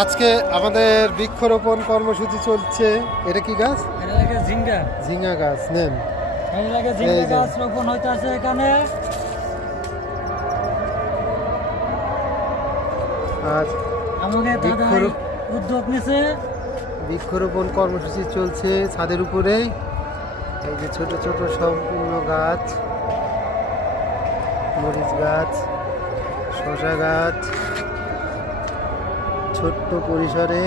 আজকে আমাদের বৃক্ষরোপণ কর্মসূচি চলছে। এটা কি গাছ? এটা লাগে ঝিঙ্গা। ঝিঙ্গা গাছ নেন। এটা লাগে এই ঝিঙ্গা যে। গাছ রোপণ হইতাছে এখানে। আর আমাদের দাদাই উদ্যোগ নিছে। বৃক্ষরোপণ কর্মসূচি চলছে ছাদের উপরেই। এই যে ছোট ছোট সম্পূর্ণ গাছ, মরিচ গাছ, শসা গাছ, ছোট্ট পরিসরে